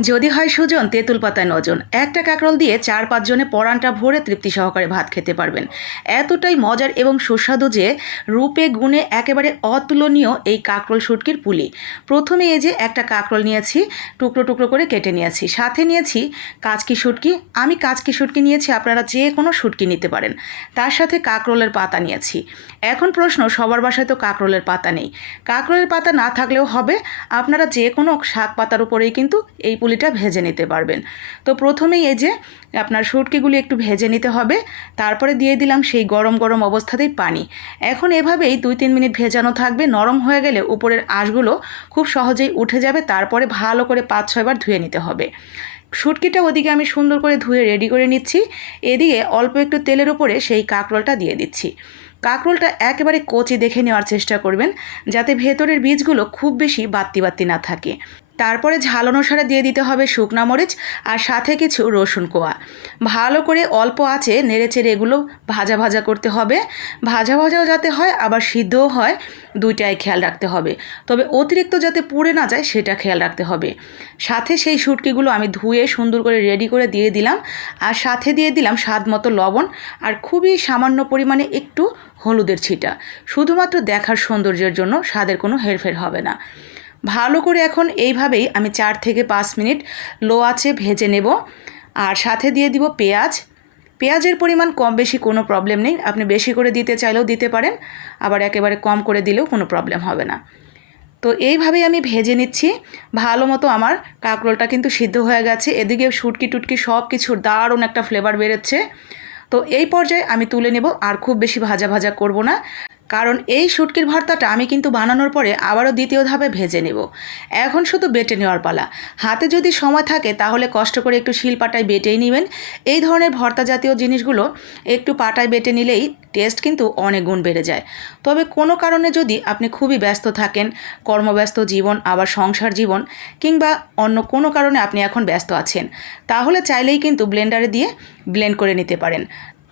যদি হয় সুজন, তেঁতুল পাতায় নজন। একটা কাঁকরোল দিয়ে চার পাঁচজনে পরানটা ভরে তৃপ্তি সহকারে ভাত খেতে পারবেন। এতটাই মজার এবং সুস্বাদু যে রূপে গুণে একেবারে অতুলনীয় এই কাঁকরোল শুটকির পুলি। প্রথমে এই যে একটা কাঁকরোল নিয়েছি, টুকরো টুকরো করে কেটে নিয়েছি। সাথে নিয়েছি কাচকি শুটকি। আমি কাচকি শুটকি নিয়েছি, আপনারা যে কোনো শুটকি নিতে পারেন। তার সাথে কাঁকরোলের পাতা নিয়েছি। এখন প্রশ্ন, সবার বাসায় তো কাঁকরোলের পাতা নেই। কাঁকরোলের পাতা না থাকলেও হবে। আপনারা যে কোনো শাক পাতার উপরেই কিন্তু এই পুলিটা ভেজে নিতে পারবেন। তো প্রথমেই এই যে আপনার শুটকিগুলি একটু ভেজে নিতে হবে, তারপরে দিয়ে দিলাম সেই গরম গরম অবস্থাতেই পানি। এখন এভাবেই দুই তিন মিনিট ভেজানো থাকবে, নরম হয়ে গেলে উপরের আঁশগুলো খুব সহজেই উঠে যাবে, তারপরে ভালো করে পাঁচ ছয়বার ধুয়ে নিতে হবে। শুটকিটা ওদিকে আমি সুন্দর করে ধুয়ে রেডি করে নিচ্ছি, এদিকে অল্প একটু তেলের উপরে সেই কাঁকরোলটা দিয়ে দিচ্ছি। কাঁকরোলটা একেবারে কচি দেখে নেওয়ার চেষ্টা করবেন, যাতে ভেতরের বীজগুলো খুব বেশি বাত্তি বাত্তি না থাকে। তারপরে ঝাল অনুসারে দিয়ে দিতে হবে শুকনা মরিচ আর সাথে কিছু রসুন কোয়া। ভালো করে অল্প আছে নেড়েচেড়ে এগুলো ভাজা ভাজা করতে হবে। ভাজা ভাজাও যাতে হয়, আবার সিদ্ধও হয়, দুইটাই খেয়াল রাখতে হবে। তবে অতিরিক্ত যাতে পুড়ে না যায় সেটা খেয়াল রাখতে হবে। সাথে সেই শুটকিগুলো আমি ধুয়ে সুন্দর করে রেডি করে দিয়ে দিলাম। আর সাথে দিয়ে দিলাম স্বাদ মতো লবণ আর খুবই সামান্য পরিমাণে একটু হলুদের ছিটা। শুধুমাত্র দেখার সৌন্দর্যের জন্য স্বাদের কোনো হেরফের হবে না। ভালো করে এখন এইভাবেই আমি চার থেকে পাঁচ মিনিট লো আছে ভেজে নেব। আর সাথে দিয়ে দিব পেঁয়াজ। পেঁয়াজের পরিমাণ কম বেশি কোনো প্রবলেম নেই। আপনি বেশি করে দিতে চাইলেও দিতে পারেন। আবার একেবারে কম করে দিলেও কোনো প্রবলেম হবে না। তো এইভাবেই আমি ভেজে নিচ্ছি। ভালো মতো আমার কাঁকরোলটা কিন্তু সিদ্ধ হয়ে গেছে। এদিকে শুটকি টুটকি সব কিছুর দারুণ একটা ফ্লেভার বেরোচ্ছে। তো এই পর্যায়ে আমি তুলে নেব। আর খুব বেশি ভাজা ভাজা করব না। কারণ এই শুটকির ভর্তাটা আমি কিন্তু বানানোর পরে আবারও দ্বিতীয় ধাপে ভেজে নেব। এখন শুধু বেটে নেওয়ার পালা। হাতে যদি সময় থাকে তাহলে কষ্ট করে একটু শিল পাটায় বেটেই নেবেন। এই ধরনের ভর্তা জাতীয় জিনিসগুলো একটু পাটায় বেটে নিলেই টেস্ট কিন্তু অনেক গুণ বেড়ে যায়। তবে কোনো কারণে যদি আপনি খুবই ব্যস্ত থাকেন, কর্মব্যস্ত জীবন, আবার সংসার জীবন, কিংবা অন্য কোনো কারণে আপনি এখন ব্যস্ত আছেন, তাহলে চাইলেই কিন্তু ব্লেন্ডারে দিয়ে ব্লেন্ড করে নিতে পারেন।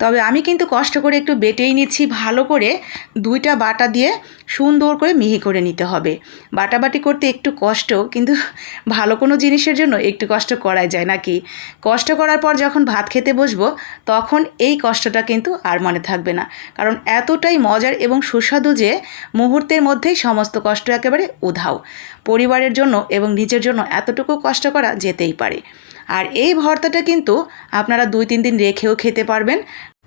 তবে আমি কিন্তু কষ্ট করে একটু বেটেই নিচ্ছি, ভালো করে দুইটা বাটা দিয়ে সুন্দর করে মিহি করে নিতে হবে। বাটাবাটি করতে একটু কষ্ট, কিন্তু ভালো কোনো জিনিসের জন্য একটু কষ্ট করাই যায় নাকি? কষ্ট করার পর যখন ভাত খেতে বসবো, তখন এই কষ্টটা কিন্তু আর মনে থাকবে না। কারণ এতটাই মজার এবং সুস্বাদু যে মুহূর্তের মধ্যেই সমস্ত কষ্ট একেবারে উধাও। পরিবারের জন্য এবং নিজের জন্য এতটুকু কষ্ট করা যেতেই পারে। আর এই ভর্তাটা কিন্তু আপনারা দুই, তিন দিন রেখেও খেতে পারবেন।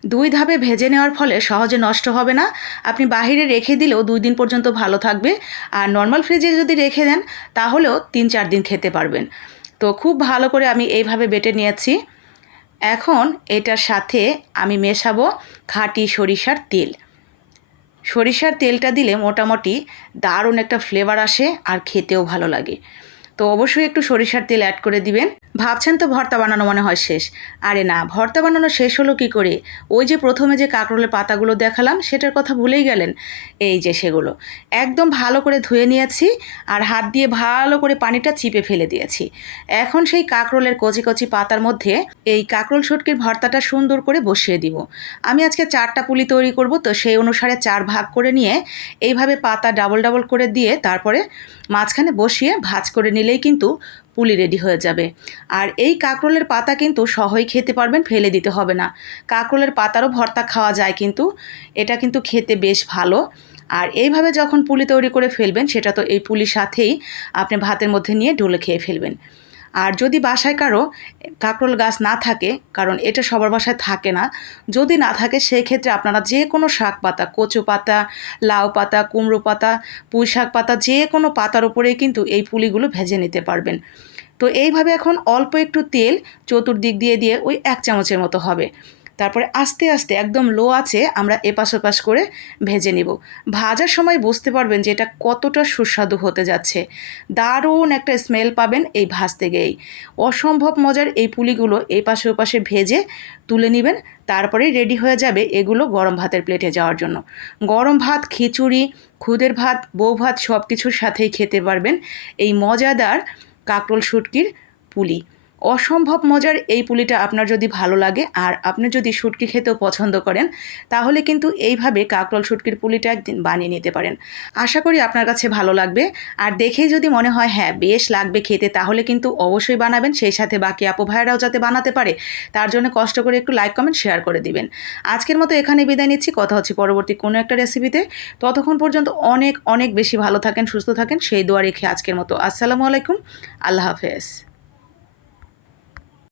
দুই ধাপে ভেজে নেওয়ার ফলে সহজে নষ্ট হবে না। আপনি বাহিরে রেখে দিলেও দুই দিন পর্যন্ত ভালো থাকবে। আর নর্মাল ফ্রিজে যদি রেখে দেন, তাহলেও তিন, চার দিন খেতে পারবেন। তো খুব ভালো করে আমি এইভাবে বেটে নিয়েছি। এখন এটার সাথে আমি মেশাবো খাঁটি সরিষার তেল। সরিষার তেলটা দিলে মোটামুটি দারুণ একটা ফ্লেভার আসে আর খেতেও ভালো লাগে। তো অবশ্যই একটু সরিষার তেল অ্যাড করে দিবেন। ভাবছেন তো ভর্তা বানানো মনে হয় শেষ। আরে না, ভর্তা বানানো শেষ হলো কি করে? ওই যে প্রথমে যে কাঁকরোলের পাতাগুলো দেখালাম, সেটার কথা ভুলেই গেলেন। এই যে সেগুলো। একদম ভালো করে ধুয়ে নিয়েছি আর হাত দিয়ে ভালো করে পানিটা চিপে ফেলে দিয়েছি। এখন সেই কাঁকরোলের কচি কচি পাতার মধ্যে এই কাঁকরোল শুটকির ভর্তাটা সুন্দর করে বসিয়ে দিব। আমি আজকে চারটা পুলি তৈরি করব, তো সেই অনুসারে চার ভাগ করে নিয়ে এইভাবে পাতা ডাবল ডাবল করে দিয়ে তারপরে মাঝখানে বসিয়ে ভাজ করে নিলেই কিন্তু পুলি রেডি হয়ে যাবে। আর এই কাঁকরোলের পাতা কিন্তু সহই খেতে পারবেন, ফেলে দিতে হবে না। কাঁকরোলের পাতারও ভর্তা খাওয়া যায় কিন্তু, এটা কিন্তু খেতে বেশ ভালো। আর এইভাবে যখন পুলি তৈরি করে ফেলবেন, সেটা তো এই পুলির সাথেই আপনি ভাতের মধ্যে নিয়ে ঢুলে খেয়ে ফেলবেন। আর যদি বাসায় কারও কাঁকরোল গাছ না থাকে, কারণ এটা সবার বাসায় থাকে না, যদি না থাকে সেই ক্ষেত্রে আপনারা যে কোনো শাক পাতা, কচু পাতা, লাউ পাতা, কুমড়ো পাতা, পুঁই শাক পাতা, যে কোনো পাতার উপরেই কিন্তু এই পুলিগুলো ভেজে নিতে পারবেন। তো এইভাবে এখন অল্প একটু তেল চতুর্দিক দিয়ে দিয়ে ওই এক চামচের মতো হবে। তারপরে আস্তে আস্তে একদম লো আছে, আমরা এপাশ ওপাশ করে ভেজে নিব। ভাজার সময় বুঝতে পারবেন যে এটা কতটা সুস্বাদু হতে যাচ্ছে। দারুণ একটা স্মেল পাবেন এই ভাজতে গিয়েই অসম্ভব মজার এই পুলিগুলো এই পাশে ওপাশে ভেজে তুলে নেবেন তারপরেই রেডি হয়ে যাবে এগুলো গরম ভাতের প্লেটে যাওয়ার জন্য। গরম ভাত, খিচুড়ি, খুদের ভাত, বউ ভাত সব কিছুর সাথেই খেতে পারবেন এই মজাদার কাকরোল শুটকির পুলি। অসম্ভব মজার এই পুলিটা আপনার যদি ভালো লাগে, আর আপনি যদি শুটকি খেতেও পছন্দ করেন, তাহলে কিন্তু এইভাবে কাকরোল শুটকির পুলিটা একদিন বানিয়ে নিতে পারেন। আশা করি আপনার কাছে ভালো লাগবে। আর দেখেই যদি মনে হয় হ্যাঁ বেশ লাগবে খেতে, তাহলে কিন্তু অবশ্যই বানাবেন। সেই সাথে বাকি আপু যাতে বানাতে পারে, তার জন্য কষ্ট করে একটু লাইক, কমেন্ট, শেয়ার করে দিবেন। আজকের মতো এখানে বিদায় নিচ্ছি। কথা হচ্ছে পরবর্তী কোনো একটা রেসিপিতে। ততক্ষণ পর্যন্ত অনেক অনেক বেশি ভালো থাকেন, সুস্থ থাকেন। সেই দোয়া রেখে আজকের মতো। আসসালামু আলাইকুম। আল্লাহ হাফেজ।